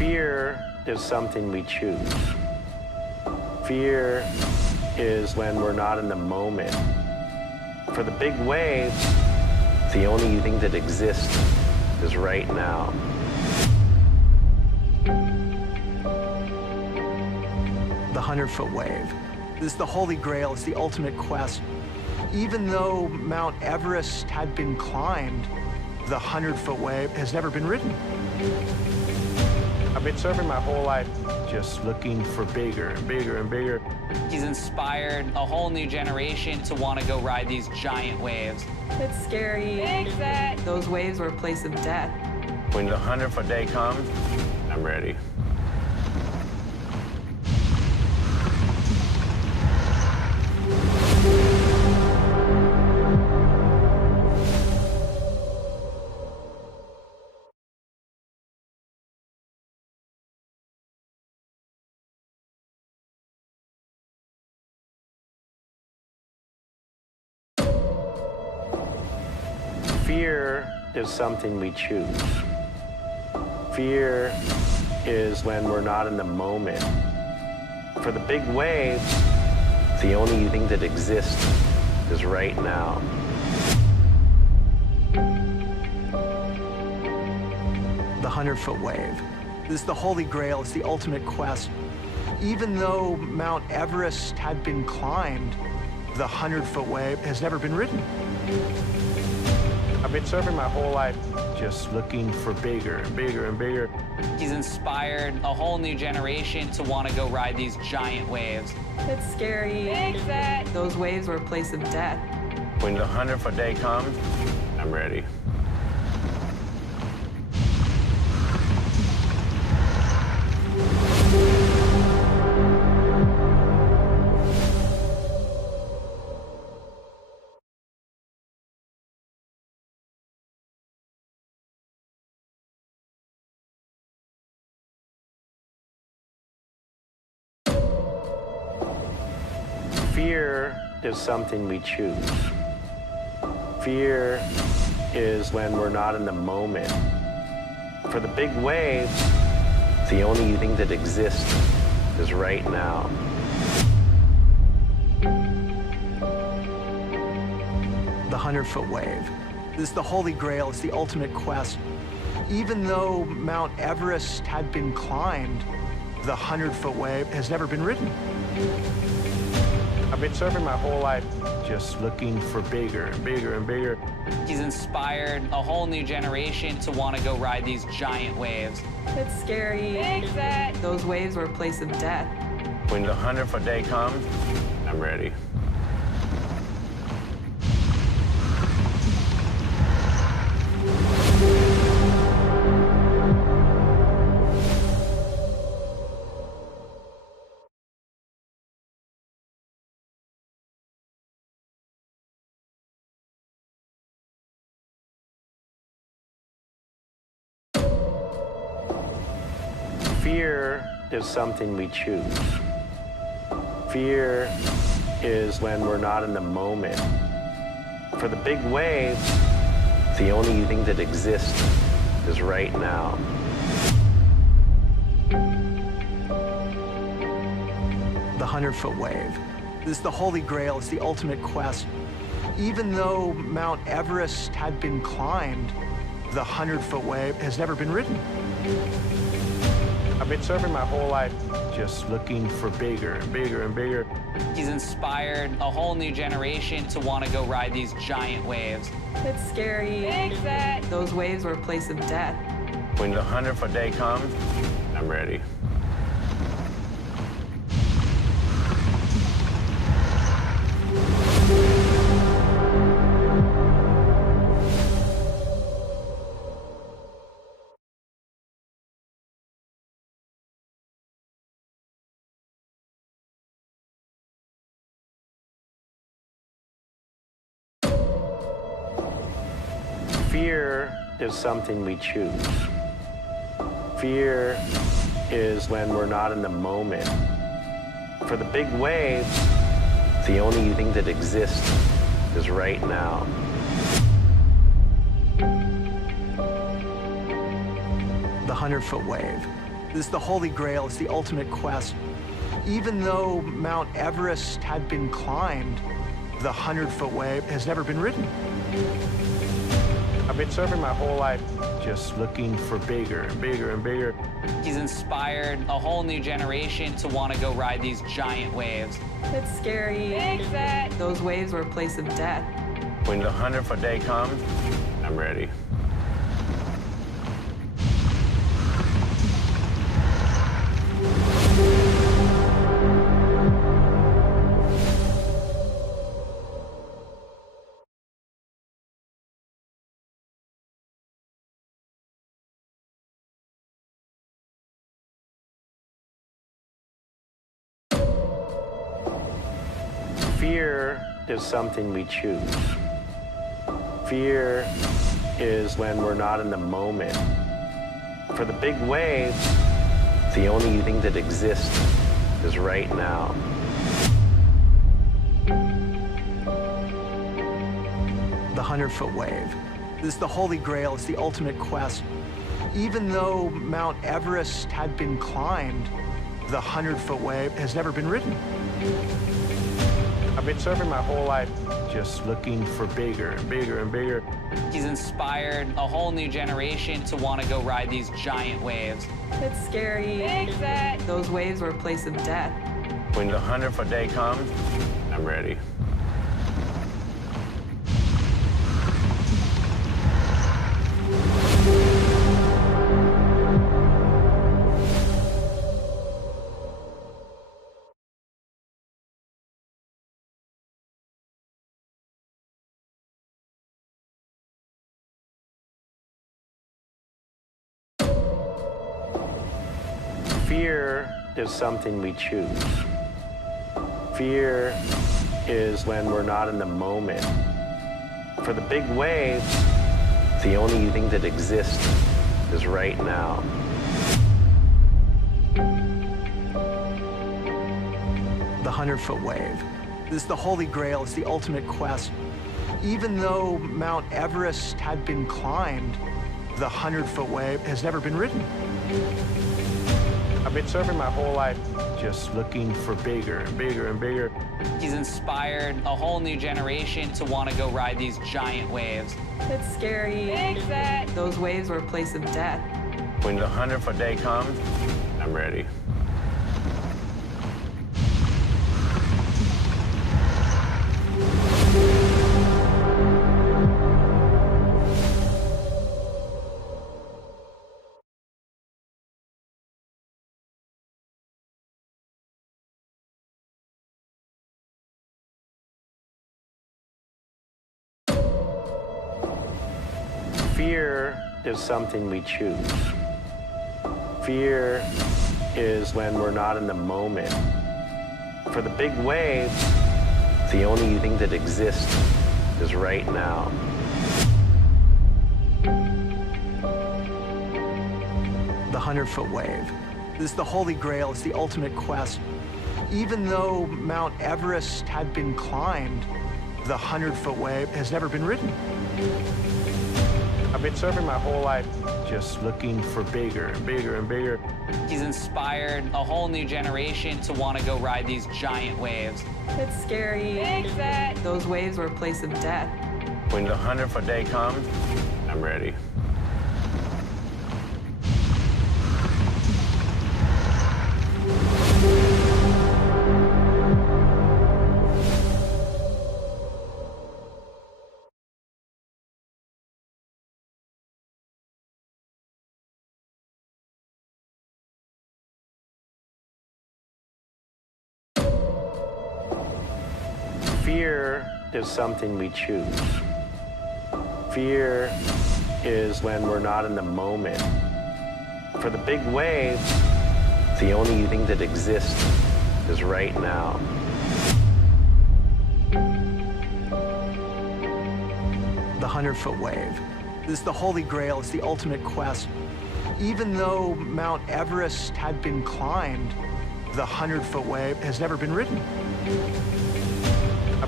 Fear is something we choose. Fear is when we're not in the moment. For the big waves, the only thing that exists is right now. The 100-foot wave. This is the holy grail. It's the ultimate quest. Even though Mount Everest had been climbed, the 100-foot wave has never been ridden. I've been surfing my whole life, just looking for bigger and bigger and bigger. He's inspired a whole new generation to want to go ride these giant waves. It's scary. Those waves were a place of death. When the 100-foot day comes, I'm ready. Fear is something we choose. Fear is when we're not in the moment. For the big waves, the only thing that exists is right now. The 100-foot wave. This is the holy grail. It's the ultimate quest. Even though Mount Everest had been climbed, the 100-foot wave has never been ridden. I've been surfing my whole life, just looking for bigger and bigger and bigger. He's inspired a whole new generation to want to go ride these giant waves. It's scary. Those waves were a place of death. When the 100-foot day comes, I'm ready. Fear is something we choose. Fear is when we're not in the moment. For the big waves, the only thing that exists is right now. The 100-foot wave. This is the holy grail. It's the ultimate quest. Even though Mount Everest had been climbed, the 100-foot wave has never been ridden. I've been surfing my whole life, just looking for bigger and bigger and bigger. He's inspired a whole new generation to want to go ride these giant waves. It's scary. Those waves were a place of death. When the 100-foot day comes, I'm ready. Fear is something we choose. Fear is when we're not in the moment. For the big waves, the only thing that exists is right now. The 100-foot wave. This is the holy grail. It's the ultimate quest. Even though Mount Everest had been climbed, the 100-foot wave has never been ridden. I've been surfing my whole life, just looking for bigger and bigger and bigger. He's inspired a whole new generation to want to go ride these giant waves. It's scary. Those waves were a place of death. When the 100-foot day comes, I'm ready. Fear is something we choose. Fear is when we're not in the moment. For the big waves, the only thing that exists is right now. The 100-foot wave. This is the Holy Grail. It's the ultimate quest. Even though Mount Everest had been climbed, the 100-foot wave has never been ridden. I've been surfing my whole life, just looking for bigger and bigger and bigger. He's inspired a whole new generation to want to go ride these giant waves. It's scary. Those waves were a place of death. When the 100-foot day comes, I'm ready. Fear is something we choose. Fear is when we're not in the moment. For the big waves, the only thing that exists is right now. The 100-foot wave. This is the Holy Grail. It's the ultimate quest. Even though Mount Everest had been climbed, the 100-foot wave has never been ridden. I've been surfing my whole life, just looking for bigger and bigger and bigger. He's inspired a whole new generation to want to go ride these giant waves. It's scary. Those waves were a place of death. When the 100-foot day comes, I'm ready. Fear is something we choose. Fear is when we're not in the moment. For the big waves, the only thing that exists is right now. The 100-foot wave. This is the Holy Grail. It's the ultimate quest. Even though Mount Everest had been climbed, the 100-foot wave has never been ridden. I've been surfing my whole life, just looking for bigger and bigger and bigger. He's inspired a whole new generation to want to go ride these giant waves. It's scary. Those waves were a place of death. When the 100-foot day comes, I'm ready. Fear is something we choose. Fear is when we're not in the moment. For the big waves, the only thing that exists is right now. The 100-foot wave. This is the Holy Grail. It's the ultimate quest. Even though Mount Everest had been climbed, the 100-foot wave has never been ridden. I've been surfing my whole life, just looking for bigger and bigger and bigger. He's inspired a whole new generation to want to go ride these giant waves. It's scary. Those waves were a place of death. When the 100-foot day comes, I'm ready. Fear is something we choose. Fear is when we're not in the moment. For the big waves, the only thing that exists is right now. The 100-foot wave. This is the Holy Grail. It's the ultimate quest. Even though Mount Everest had been climbed, the 100-foot wave has never been ridden. I've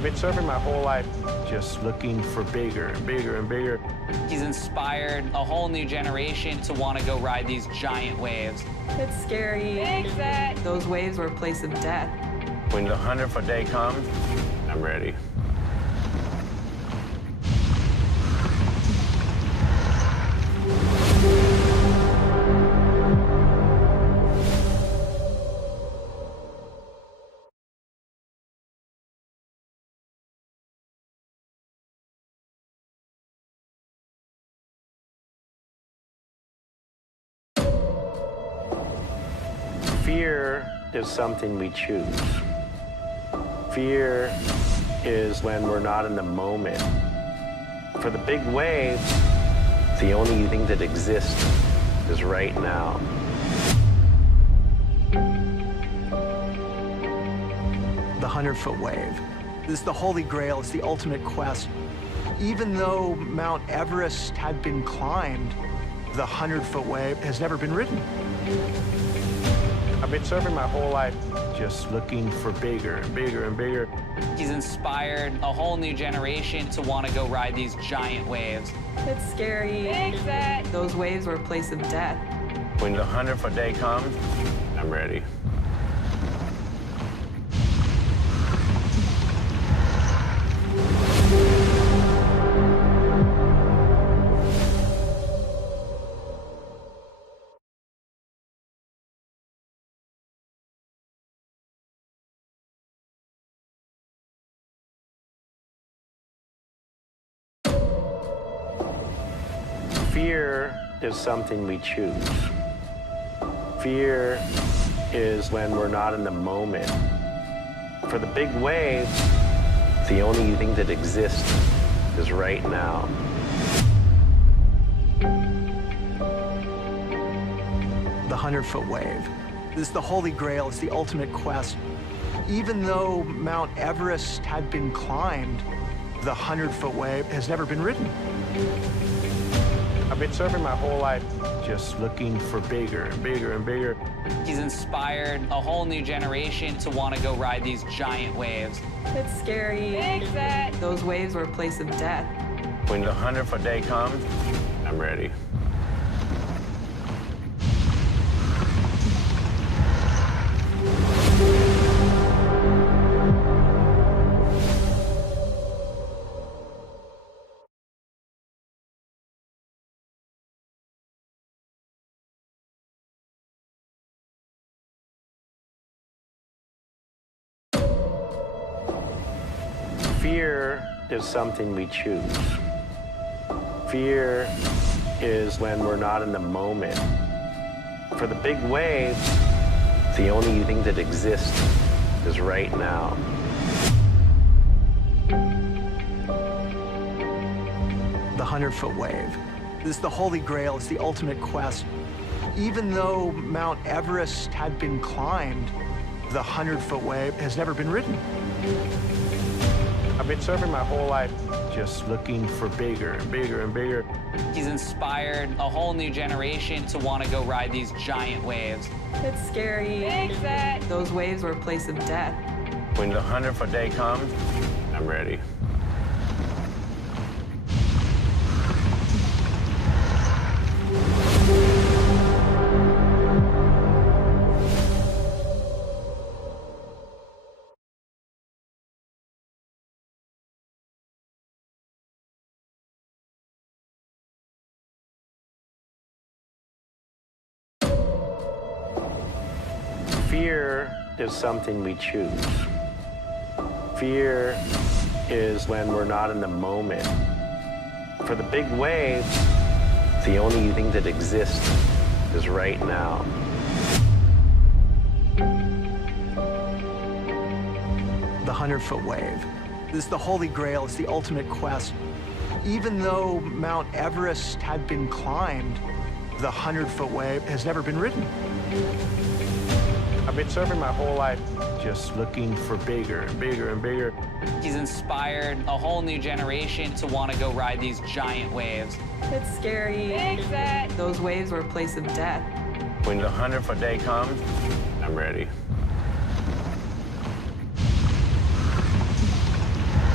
I've been surfing my whole life, just looking for bigger and bigger and bigger. He's inspired a whole new generation to want to go ride these giant waves. It's scary. Those waves were a place of death. When the 100-foot day comes, I'm ready. Fear is something we choose. Fear is when we're not in the moment. For the big waves, the only thing that exists is right now. The 100-foot wave. This is the holy grail. It's the ultimate quest. Even though Mount Everest had been climbed, the 100-foot wave has never been ridden. I've been surfing my whole life, just looking for bigger and bigger and bigger. He's inspired a whole new generation to want to go ride these giant waves. It's scary. Those waves were a place of death. When the 100-foot day comes, I'm ready. Fear is something we choose. Fear is when we're not in the moment. For the big waves, the only thing that exists is right now. The 100-foot wave. This is the holy grail. It's the ultimate quest. Even though Mount Everest had been climbed, the 100-foot wave has never been ridden. I've been surfing my whole life, just looking for bigger and bigger and bigger. He's inspired a whole new generation to want to go ride these giant waves. It's scary. Those waves were a place of death. When the 100-foot day comes, I'm ready. Fear is something we choose. Fear is when we're not in the moment. For the big waves, the only thing that exists is right now. The 100-foot wave. This is the holy grail. It's the ultimate quest. Even though Mount Everest had been climbed, the 100-foot wave has never been ridden. I've been surfing my whole life, just looking for bigger and bigger and bigger. He's inspired a whole new generation to want to go ride these giant waves. It's scary. Those waves were a place of death. When the 100-foot day comes, I'm ready. Fear is something we choose. Fear is when we're not in the moment. For the big waves, the only thing that exists is right now. The 100-foot wave. This is the holy grail. It's the ultimate quest. Even though Mount Everest had been climbed, the 100-foot wave has never been ridden. I've been surfing my whole life, just looking for bigger and bigger and bigger. He's inspired a whole new generation to want to go ride these giant waves. It's scary. Those waves were a place of death. When the 100-foot day comes, I'm ready.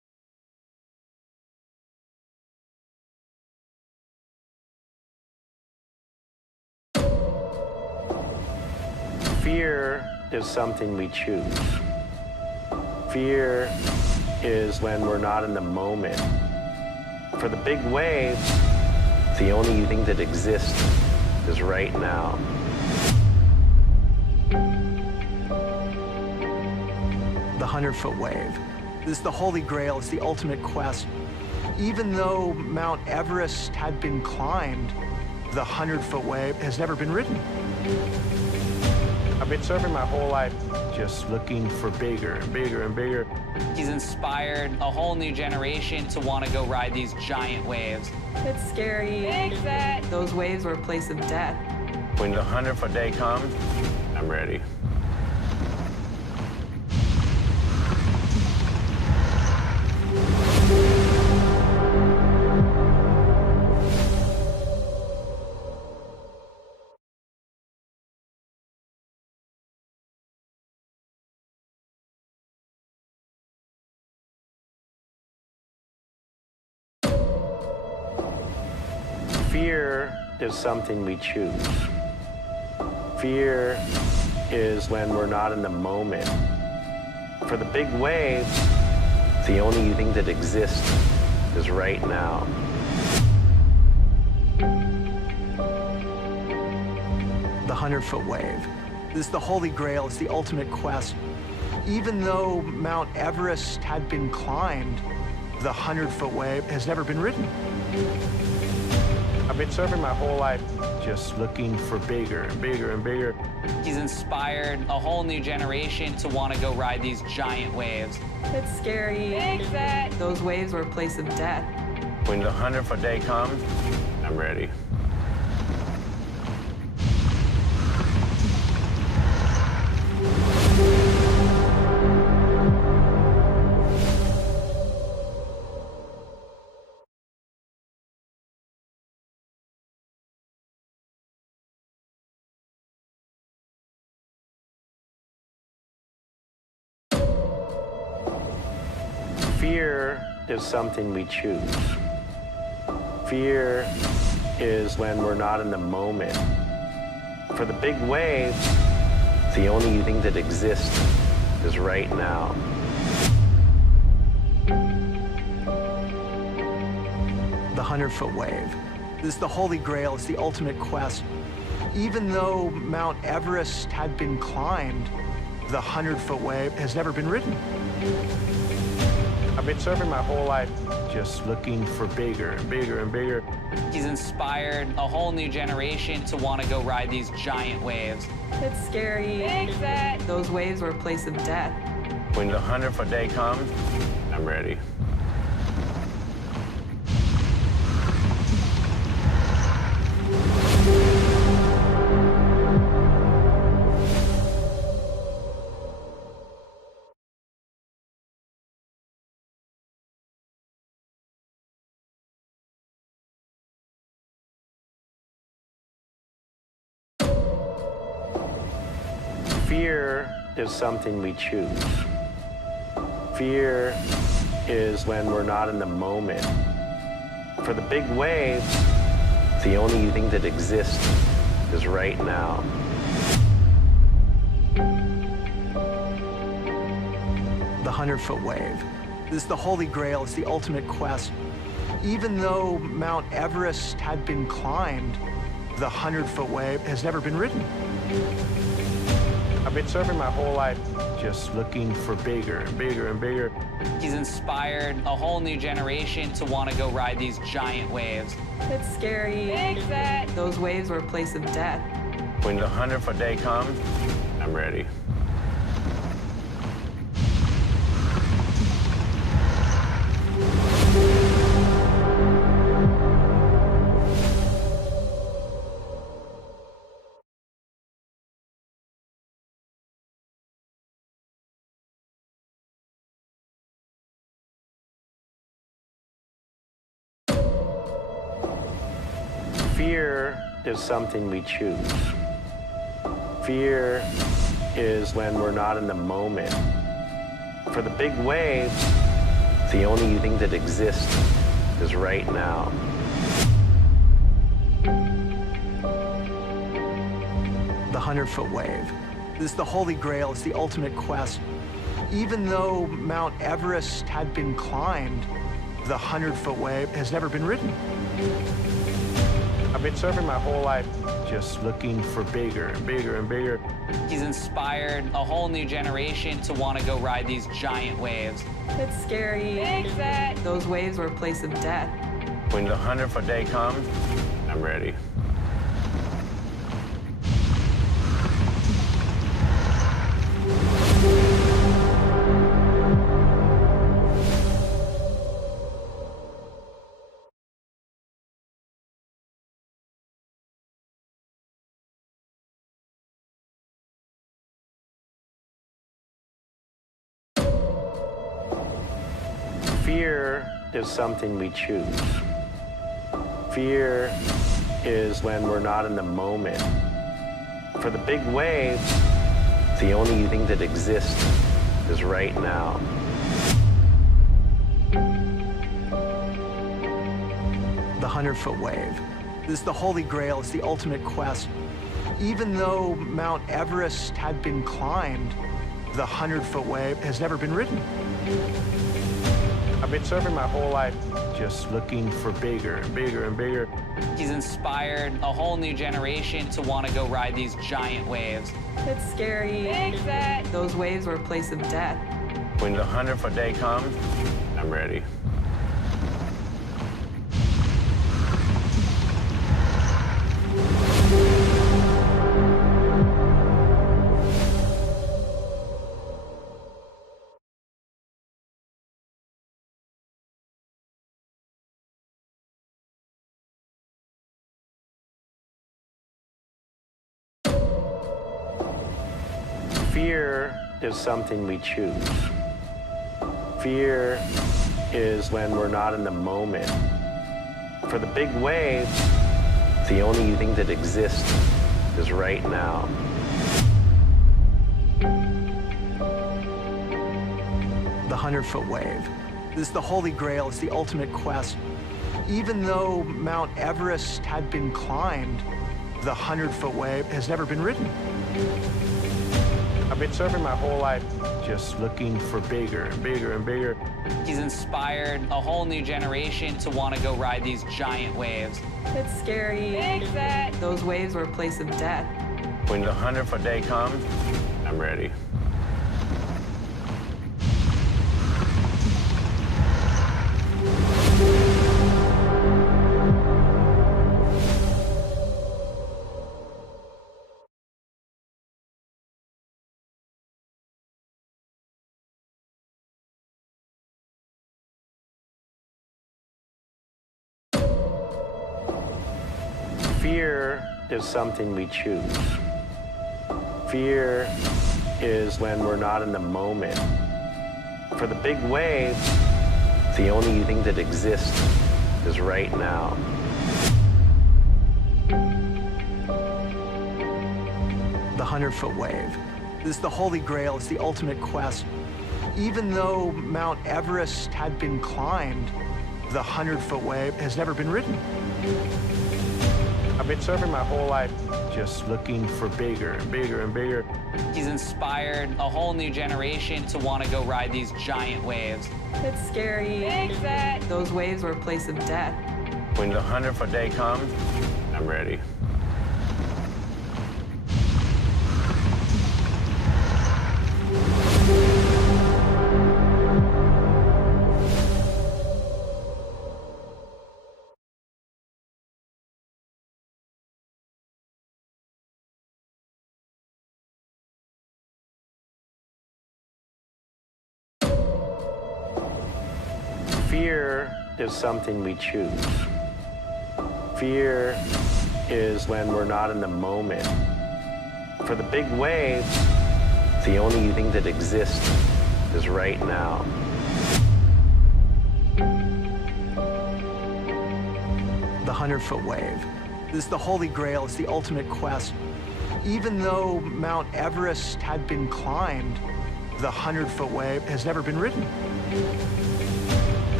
Fear is something we choose. Fear is when we're not in the moment. For the big waves, the only thing that exists is right now. The 100-foot wave. This is the holy grail. It's the ultimate quest. Even though Mount Everest had been climbed, the 100-foot wave has never been ridden. I've been surfing my whole life, just looking for bigger and bigger and bigger. He's inspired a whole new generation to want to go ride these giant waves. It's scary. Those waves were a place of death. When the 100-foot day comes, I'm ready. Fear is something we choose. Fear is when we're not in the moment. For the big waves, the only thing that exists is right now. The 100-foot wave. This is the holy grail. It's the ultimate quest. Even though Mount Everest had been climbed, the 100-foot wave has never been ridden. I've been surfing my whole life, just looking for bigger and bigger and bigger. He's inspired a whole new generation to want to go ride these giant waves. It's scary. Those waves were a place of death. When the 100-foot day comes, I'm ready. Fear is something we choose. Fear is when we're not in the moment. For the big waves, the only thing that exists is right now. The 100-foot wave. This is the holy grail. It's the ultimate quest. Even though Mount Everest had been climbed, the 100-foot wave has never been ridden. I've been surfing my whole life, just looking for bigger and bigger and bigger. He's inspired a whole new generation to want to go ride these giant waves. It's scary. Those waves were a place of death. When the 100-foot day comes, I'm ready. Fear is something we choose. Fear is when we're not in the moment. For the big waves, the only thing that exists is right now. The 100-foot wave. This is the holy grail. It's the ultimate quest. Even though Mount Everest had been climbed, the 100-foot wave has never been ridden. I've been surfing my whole life, just looking for bigger and bigger and bigger. He's inspired a whole new generation to want to go ride these giant waves. It's scary. Those waves were a place of death. When the 100-foot day comes, I'm ready. Fear is something we choose. Fear is when we're not in the moment. For the big waves, the only thing that exists is right now. The 100-foot wave. This is the Holy Grail. It's the ultimate quest. Even though Mount Everest had been climbed, the 100-foot wave has never been ridden. I've been surfing my whole life, just looking for bigger and bigger and bigger. He's inspired a whole new generation to want to go ride these giant waves. It's scary. Those waves were a place of death. When the 100-foot day comes, I'm ready. Fear is something we choose. Fear is when we're not in the moment. For the big wave, the only thing that exists is right now. The 100-foot wave. This is the Holy Grail. It's the ultimate quest. Even though Mount Everest had been climbed, the 100-foot wave has never been ridden. I've been surfing my whole life, just looking for bigger and bigger and bigger. He's inspired a whole new generation to want to go ride these giant waves. It's scary. Those waves were a place of death. When the 100-foot day comes, I'm ready. Fear is something we choose. Fear is when we're not in the moment. For the big wave, the only thing that exists is right now. The 100-foot wave. This is the Holy Grail. It's the ultimate quest. Even though Mount Everest had been climbed, the 100-foot wave has never been ridden. I've been surfing my whole life, just looking for bigger and bigger and bigger. He's inspired a whole new generation to want to go ride these giant waves. It's scary. Those waves were a place of death. When the 100-foot day comes, I'm ready. Fear is something we choose. Fear is when we're not in the moment. For the big wave, the only thing that exists is right now. The 100-foot wave. This is the Holy Grail. It's the ultimate quest. Even though Mount Everest had been climbed, the 100-foot wave has never been ridden. I've been surfing my whole life, just looking for bigger and bigger and bigger. He's inspired a whole new generation to want to go ride these giant waves. It's scary. Those waves were a place of death. When the 100-foot day comes, I'm ready. Fear is something we choose. Fear is when we're not in the moment. For the big wave, the only thing that exists is right now. The 100-foot wave. This is the Holy Grail. It's the ultimate quest. Even though Mount Everest had been climbed, the 100-foot wave has never been ridden.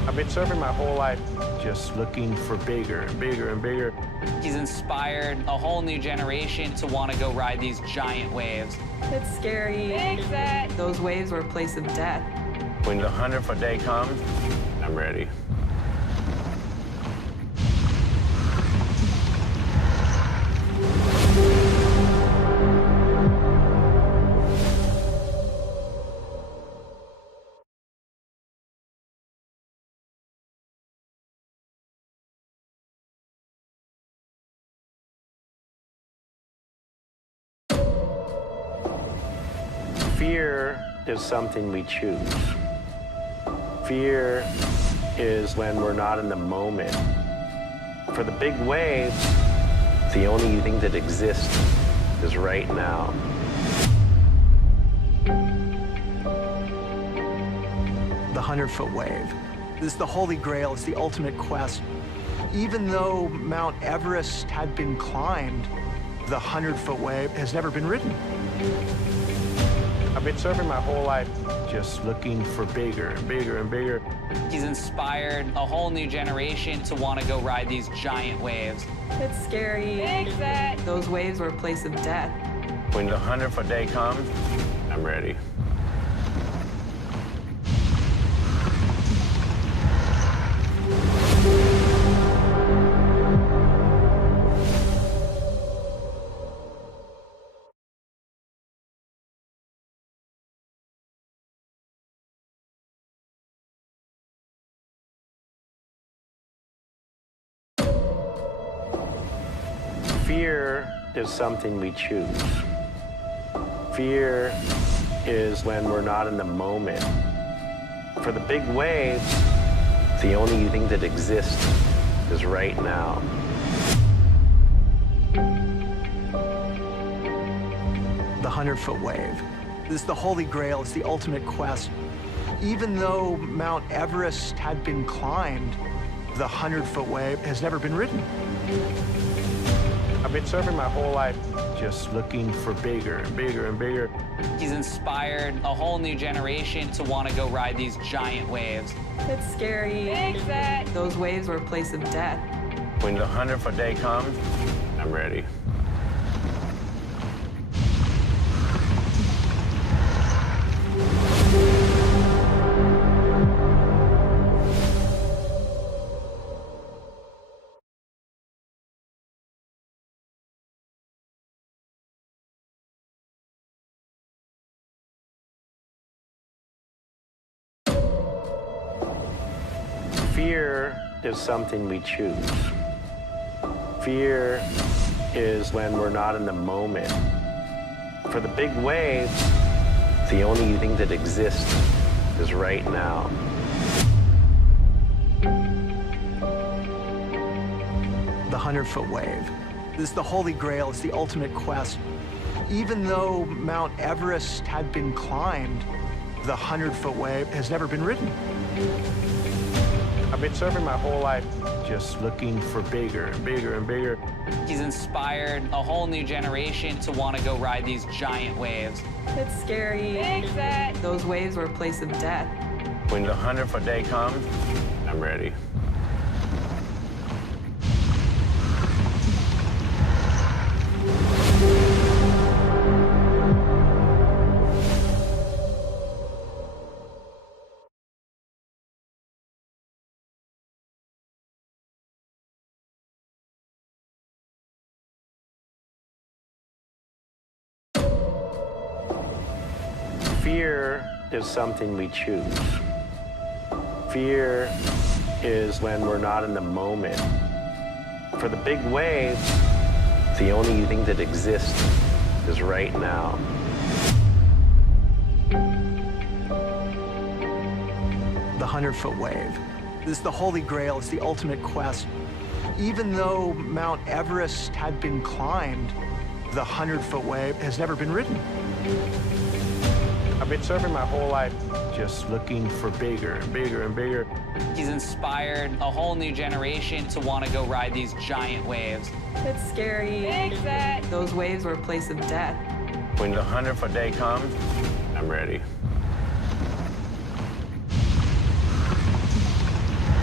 I've been surfing my whole life, just looking for bigger and bigger and bigger. He's inspired a whole new generation to want to go ride these giant waves. It's scary. Those waves were a place of death. When the 100-foot day comes, I'm ready. Fear is something we choose. Fear is when we're not in the moment. For the big wave, the only thing that exists is right now. The 100-foot wave. This is the holy grail. It's the ultimate quest. Even though Mount Everest had been climbed, the 100-foot wave has never been ridden. I've been surfing my whole life, just looking for bigger and bigger and bigger. He's inspired a whole new generation to want to go ride these giant waves. It's scary. Those waves were a place of death. When the 100-foot day comes, I'm ready. Fear is something we choose. Fear is when we're not in the moment. For the big wave, the only thing that exists is right now. The 100-foot wave. This is the holy grail. It's the ultimate quest. Even though Mount Everest had been climbed, the 100-foot wave has never been ridden. I've been surfing my whole life, just looking for bigger and bigger and bigger. He's inspired a whole new generation to want to go ride these giant waves. It's scary. Those waves were a place of death. When the 100-foot day comes, I'm ready. Fear is something we choose. Fear is when we're not in the moment. For the big wave, the only thing that exists is right now. The 100-foot wave. This is the holy grail. It's the ultimate quest. Even though Mount Everest had been climbed, the 100-foot wave has never been ridden. I've been surfing my whole life, just looking for bigger and bigger and bigger. He's inspired a whole new generation to want to go ride these giant waves. It's scary. Those waves were a place of death. When the 100-foot day comes, I'm ready. Fear is something we choose. Fear is when we're not in the moment. For the big wave, the only thing that exists is right now. The 100-foot wave. This is the holy grail. It's the ultimate quest. Even though Mount Everest had been climbed, the 100-foot wave has never been ridden. I've been surfing my whole life, just looking for bigger and bigger and bigger. He's inspired a whole new generation to want to go ride these giant waves. It's scary. Those waves were a place of death. When the 100-foot day comes, I'm ready.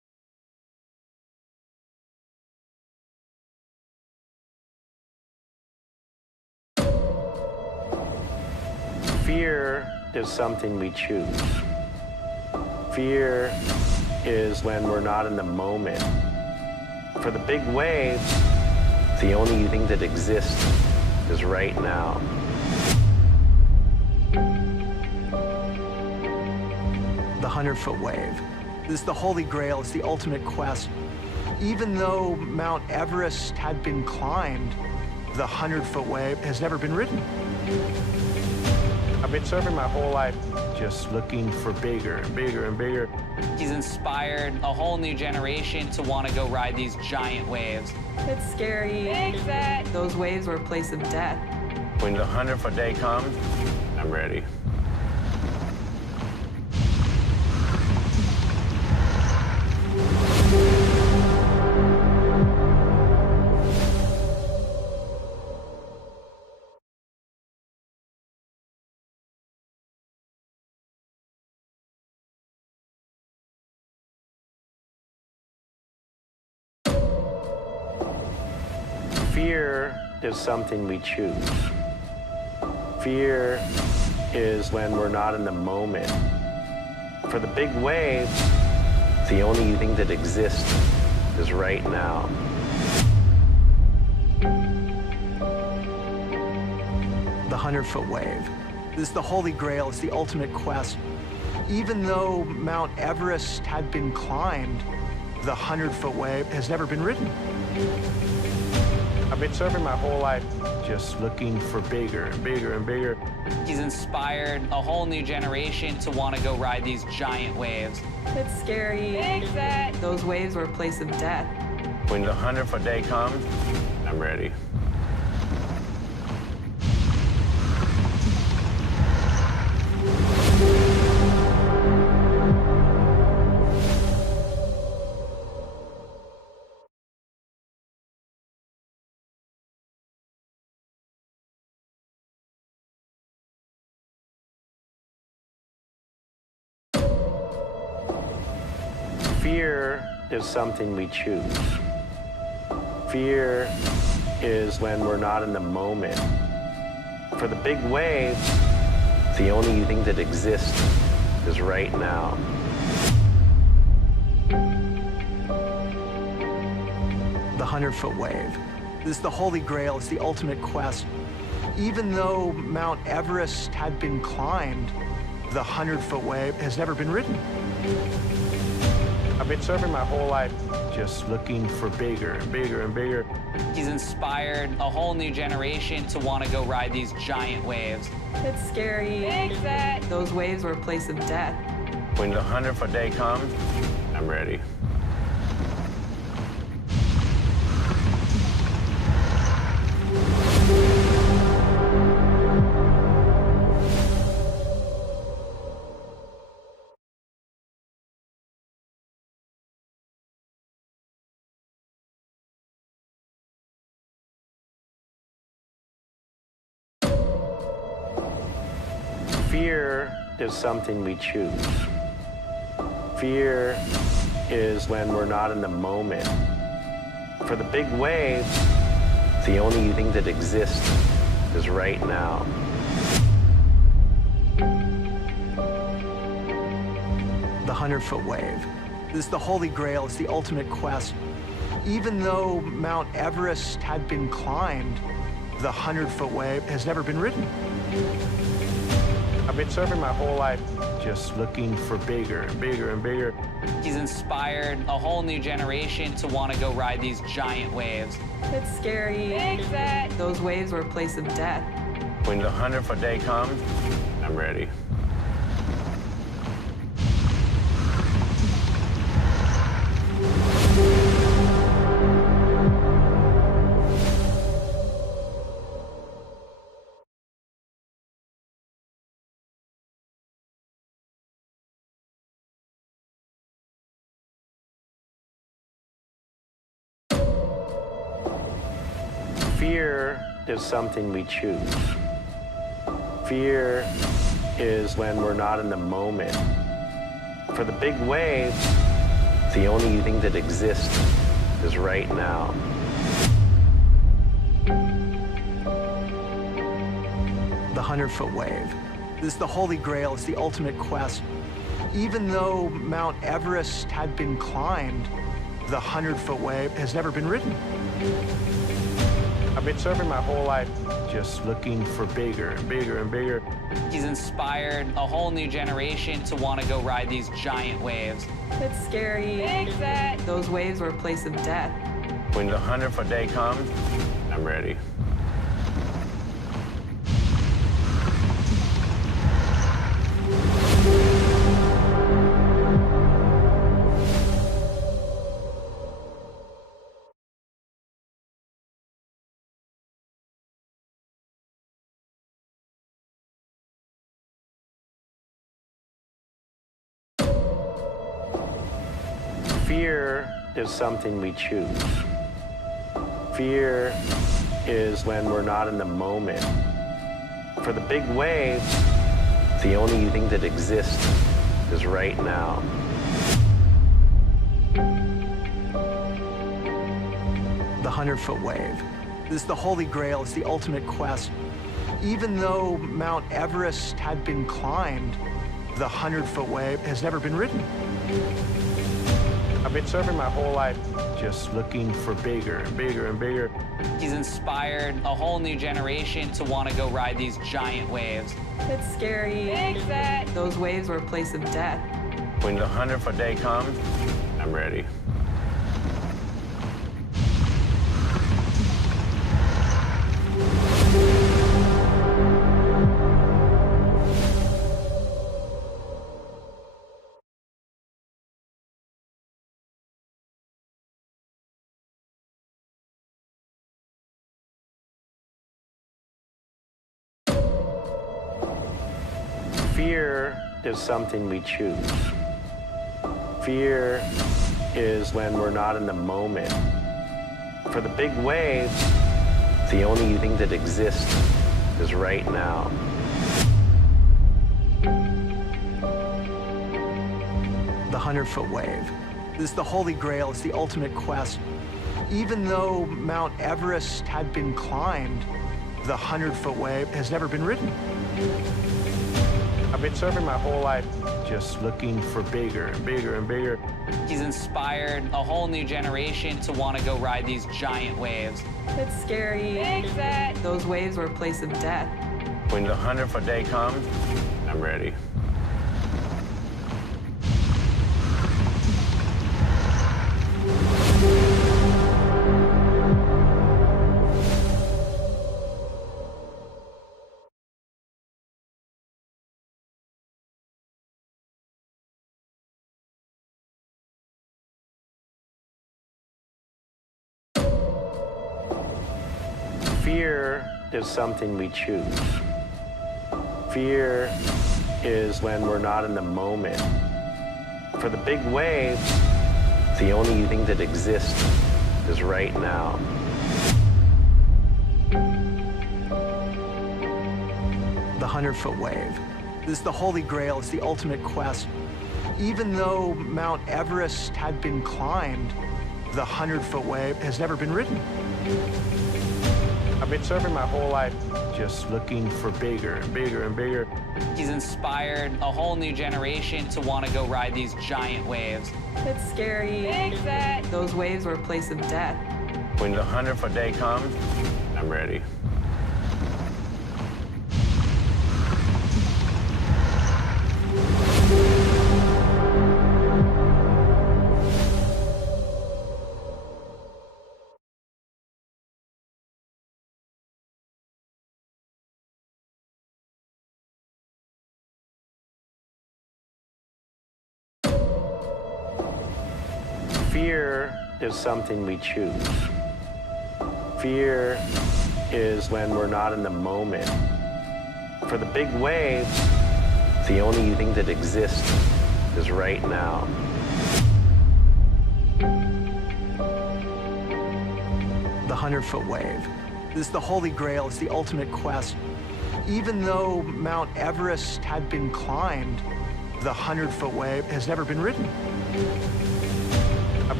Fear is something we choose. Fear is when we're not in the moment. For the big wave, the only thing that exists is right now. The 100-foot wave. This is the holy grail. It's the ultimate quest. Even though Mount Everest had been climbed, the 100-foot wave has never been ridden. I've been surfing my whole life, just looking for bigger and bigger and bigger. He's inspired a whole new generation to want to go ride these giant waves. It's scary. Those waves were a place of death. When the 100-foot day comes, I'm ready. Fear is something we choose. Fear is when we're not in the moment. For the big wave, the only thing that exists is right now. The 100-foot wave. This is the holy grail. It's the ultimate quest. Even though Mount Everest had been climbed, the 100-foot wave has never been ridden. I've been surfing my whole life, just looking for bigger and bigger and bigger. He's inspired a whole new generation to want to go ride these giant waves. It's scary. Those waves were a place of death. When the 100-foot day comes, I'm ready. Fear is something we choose. Fear is when we're not in the moment. For the big wave, the only thing that exists is right now. The 100-foot wave. This is the holy grail. It's the ultimate quest. Even though Mount Everest had been climbed, the 100-foot wave has never been ridden. I've been surfing my whole life, just looking for bigger and bigger and bigger. He's inspired a whole new generation to want to go ride these giant waves. It's scary. Those waves were a place of death. When the 100-foot day comes, I'm ready. Fear is something we choose. Fear is when we're not in the moment. For the big wave, the only thing that exists is right now. The 100-foot wave. This is the holy grail. It's the ultimate quest. Even though Mount Everest had been climbed, the 100-foot wave has never been ridden. I've been surfing my whole life, just looking for bigger and bigger and bigger. He's inspired a whole new generation to want to go ride these giant waves. It's scary. Those waves were a place of death. When the 100-foot day comes, I'm ready. Fear is something we choose. Fear is when we're not in the moment. For the big wave, the only thing that exists is right now. The 100-foot wave. This is the Holy Grail. It's the ultimate quest. Even though Mount Everest had been climbed, the 100-foot wave has never been ridden. I've been surfing my whole life, just looking for bigger and bigger and bigger. He's inspired a whole new generation to want to go ride these giant waves. It's scary. Those waves were a place of death. When the 100-foot day comes, I'm ready. Fear is something we choose. Fear is when we're not in the moment. For the big waves, the only thing that exists is right now. The 100-foot wave. This is the Holy Grail. It's the ultimate quest. Even though Mount Everest had been climbed, the 100-foot wave has never been ridden. I've been surfing my whole life, just looking for bigger and bigger and bigger. He's inspired a whole new generation to want to go ride these giant waves. It's scary. Those waves were a place of death. When the 100-foot day comes, I'm ready. Fear is something we choose. Fear is when we're not in the moment. For the big waves, the only thing that exists is right now. The 100-foot wave. This is the Holy Grail. It's the ultimate quest. Even though Mount Everest had been climbed, the 100-foot wave has never been ridden. I've been surfing my whole life, just looking for bigger and bigger and bigger. He's inspired a whole new generation to want to go ride these giant waves. It's scary. Those waves were a place of death. When the 100-foot day comes, I'm ready. Fear is something we choose. Fear is when we're not in the moment. For the big waves, the only thing that exists is right now. The 100-foot wave. This is the Holy Grail. It's the ultimate quest. Even though Mount Everest had been climbed, the 100-foot wave has never been ridden. I've been surfing my whole life, just looking for bigger and bigger and bigger. He's inspired a whole new generation to want to go ride these giant waves. It's scary. Those waves were a place of death. When the 100-foot day comes, I'm ready. Fear is something we choose. Fear is when we're not in the moment. For the big waves, the only thing that exists is right now. The 100-foot wave. This is the Holy Grail. It's the ultimate quest. Even though Mount Everest had been climbed, the 100-foot wave has never been ridden. I've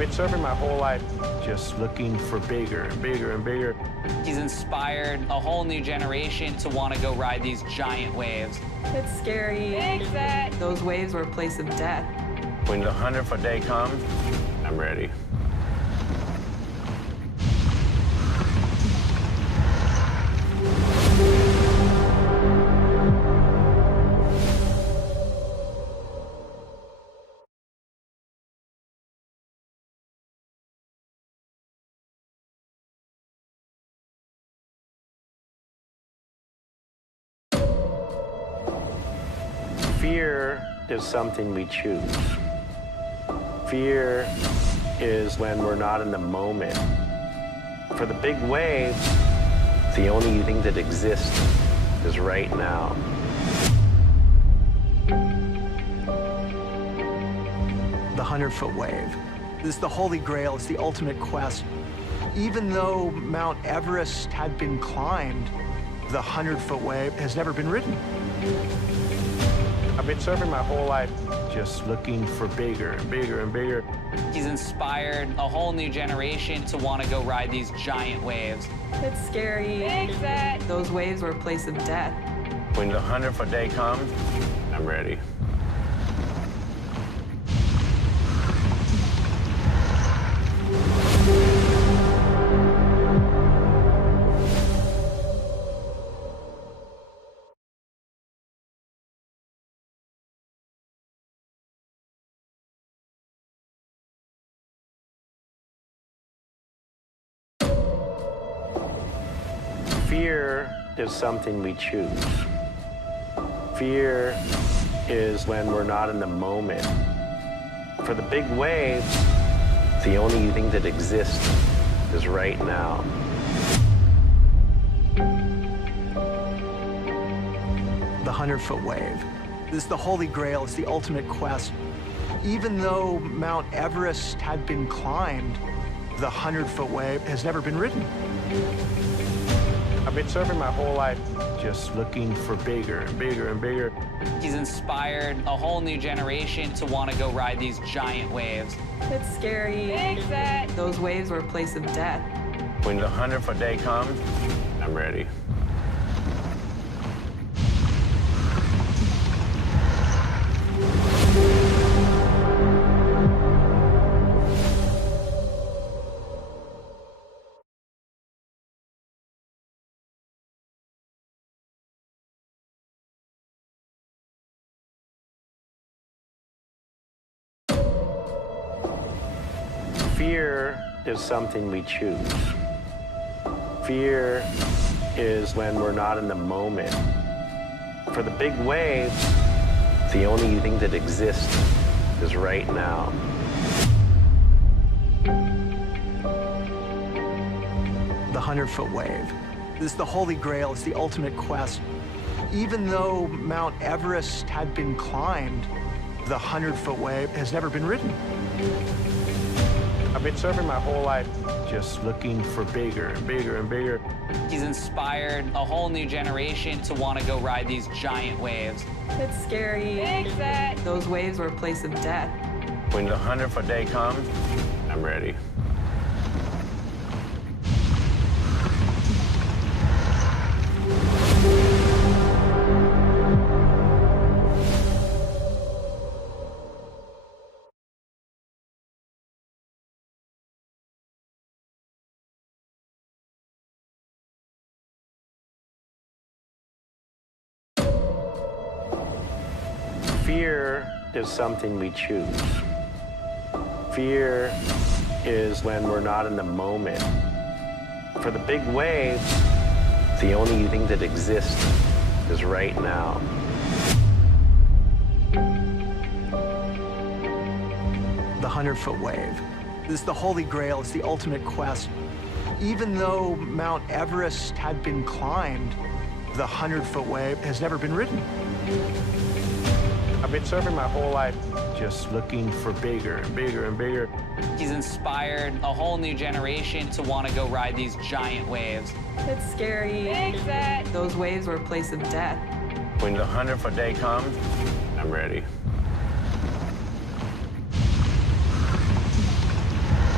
been surfing my whole life, just looking for bigger and bigger and bigger. He's inspired a whole new generation to want to go ride these giant waves. It's scary. Those waves were a place of death. When the 100-foot day comes, I'm ready. Fear is something we choose. Fear is when we're not in the moment. For the big wave, the only thing that exists is right now. The 100-foot wave. This is the holy grail. It's the ultimate quest. Even though Mount Everest had been climbed, the 100-foot wave has never been ridden. I've been surfing my whole life, just looking for bigger and bigger and bigger. He's inspired a whole new generation to want to go ride these giant waves. It's scary. Those waves were a place of death. When the 100-foot day comes, I'm ready. Fear is something we choose. Fear is when we're not in the moment. For the big wave, the only thing that exists is right now. The 100-foot wave. This is the holy grail. It's the ultimate quest. Even though Mount Everest had been climbed, the 100-foot wave has never been ridden. I've been surfing my whole life, just looking for bigger and bigger and bigger. He's inspired a whole new generation to want to go ride these giant waves. It's scary. Those waves were a place of death. When the 100-foot day comes, I'm ready. Fear is something we choose. Fear is when we're not in the moment. For the big wave, the only thing that exists is right now. The 100-foot wave. This is the holy grail. It's the ultimate quest. Even though Mount Everest had been climbed, the 100-foot wave has never been ridden. I've been surfing my whole life, just looking for bigger and bigger and bigger. He's inspired a whole new generation to want to go ride these giant waves. It's scary. Those waves were a place of death. When the 100-foot day comes, I'm ready. Fear is something we choose. Fear is when we're not in the moment. For the big wave, the only thing that exists is right now. The 100-foot wave. This is the holy grail. It's the ultimate quest. Even though Mount Everest had been climbed, the 100-foot wave has never been ridden. I've been surfing my whole life, just looking for bigger and bigger and bigger. He's inspired a whole new generation to want to go ride these giant waves. It's scary. Those waves were a place of death. When the 100-foot day comes, I'm ready.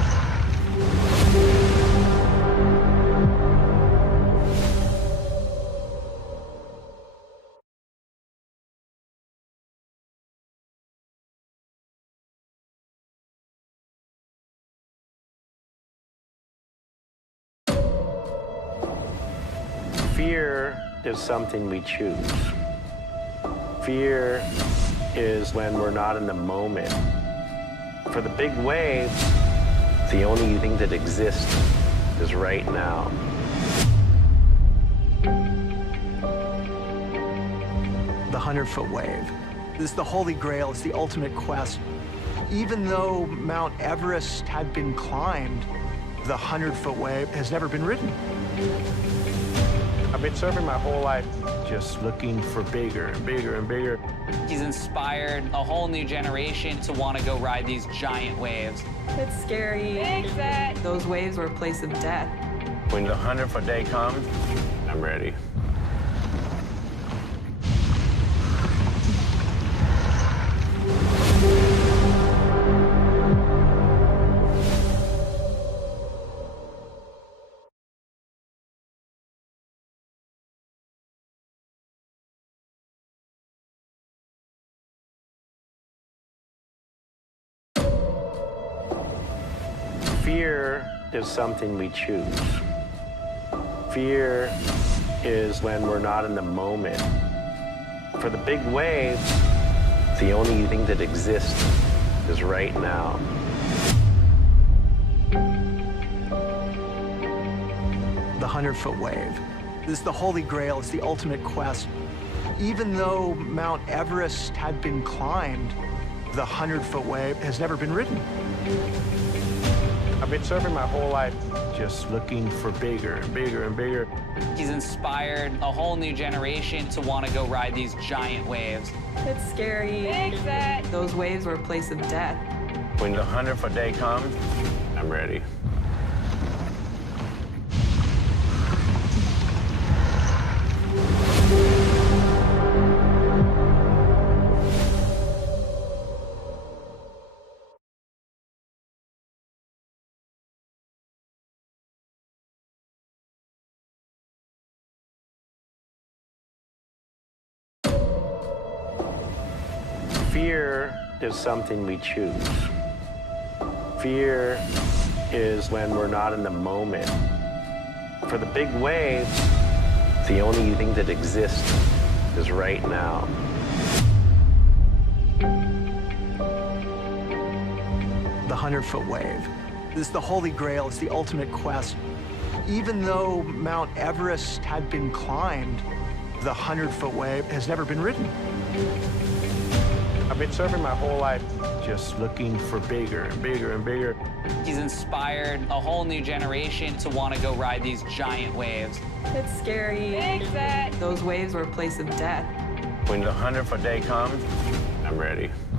Fear is something we choose. Fear is when we're not in the moment. For the big wave, the only thing that exists is right now. The 100-foot wave. This is the holy grail. It's the ultimate quest. Even though Mount Everest had been climbed, the 100-foot wave has never been ridden. I've been surfing my whole life, just looking for bigger and bigger and bigger. He's inspired a whole new generation to want to go ride these giant waves. It's scary. Those waves were a place of death. When the 100-foot day comes, I'm ready. Fear is something we choose. Fear is when we're not in the moment. For the big wave, the only thing that exists is right now. The 100-foot wave. This is the holy grail. It's the ultimate quest. Even though Mount Everest had been climbed, the 100-foot wave has never been ridden. I've been surfing my whole life, just looking for bigger and bigger and bigger. He's inspired a whole new generation to want to go ride these giant waves. It's scary. Those waves were a place of death. When the 100-foot day comes, I'm ready. Fear is something we choose. Fear is when we're not in the moment. For the big wave, the only thing that exists is right now. The 100-foot wave. This is the holy grail. It's the ultimate quest. Even though Mount Everest had been climbed, the 100-foot wave has never been ridden. I've been surfing my whole life, just looking for bigger and bigger and bigger. He's inspired a whole new generation to want to go ride these giant waves. It's scary. Those waves were a place of death. When the 100-foot day comes, I'm ready.